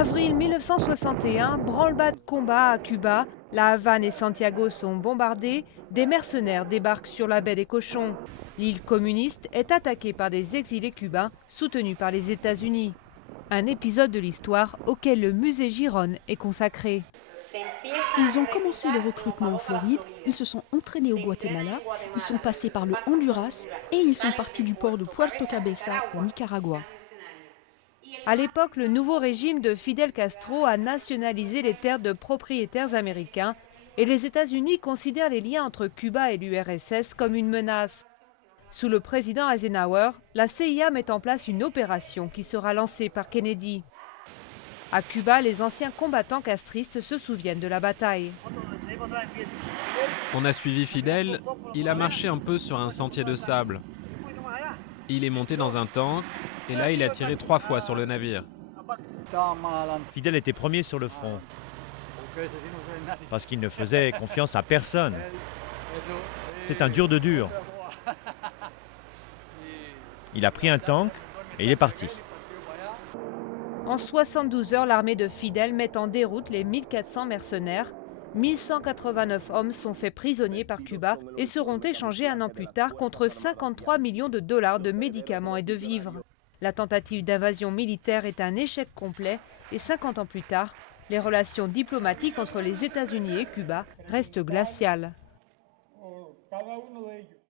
Avril 1961, branle-bas de combat à Cuba. La Havane et Santiago sont bombardées. Des mercenaires débarquent sur la baie des Cochons. L'île communiste est attaquée par des exilés cubains soutenus par les États-Unis. Un épisode de l'histoire auquel le musée Giron est consacré. Ils ont commencé le recrutement en Floride, ils se sont entraînés au Guatemala, ils sont passés par le Honduras et ils sont partis du port de Puerto Cabeza au Nicaragua. À l'époque, le nouveau régime de Fidel Castro a nationalisé les terres de propriétaires américains et les États-Unis considèrent les liens entre Cuba et l'URSS comme une menace. Sous le président Eisenhower, la CIA met en place une opération qui sera lancée par Kennedy. À Cuba, les anciens combattants castristes se souviennent de la bataille. On a suivi Fidel, il a marché un peu sur un sentier de sable. Il est monté dans un tank et là il a tiré 3 fois sur le navire. Fidel était premier sur le front, parce qu'il ne faisait confiance à personne. C'est un dur de dur. Il a pris un tank et il est parti. En 72 heures, l'armée de Fidel met en déroute les 1400 mercenaires. 1189 hommes sont faits prisonniers par Cuba et seront échangés un an plus tard contre 53 millions de dollars de médicaments et de vivres. La tentative d'invasion militaire est un échec complet et 50 ans plus tard, les relations diplomatiques entre les États-Unis et Cuba restent glaciales.